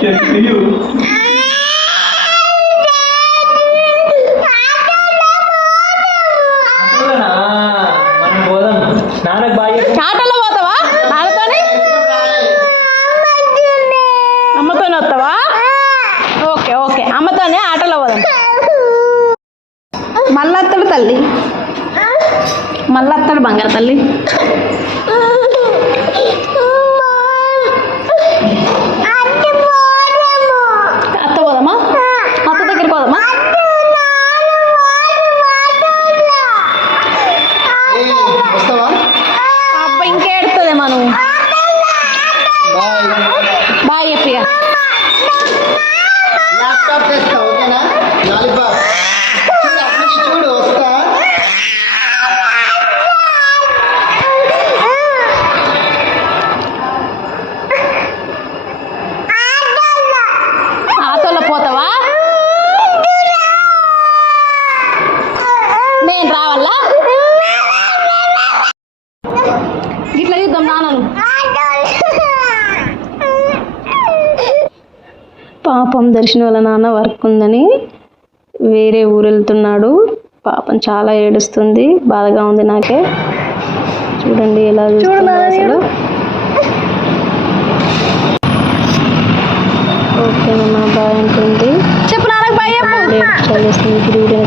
Yes, to you. అమ్మతోనే వస్తావా? Okay okay. అమ్మతోనే ఆటలో పోదాం. తల్లి. మళ్ళత్తడు బంగారు తల్లి. బాయ్ చెప్పిగా ల్యాప్టాప్ తెస్తా ఓకేనా నుంచి చూడు వస్తా. ఆటోలో పోతావా? నేను రావాలా? పాపం దర్శనం వాళ్ళ నాన్న వర్క్ ఉందని వేరే ఊరు వెళ్తున్నాడు. పాపం చాలా ఏడుస్తుంది. బాధగా ఉంది నాకే. చూడండి ఎలా చూస్తుందో అసలు. ఓకేనమ్మా బాగుంటుంది. చెప్పు నాన్నకు వీడియో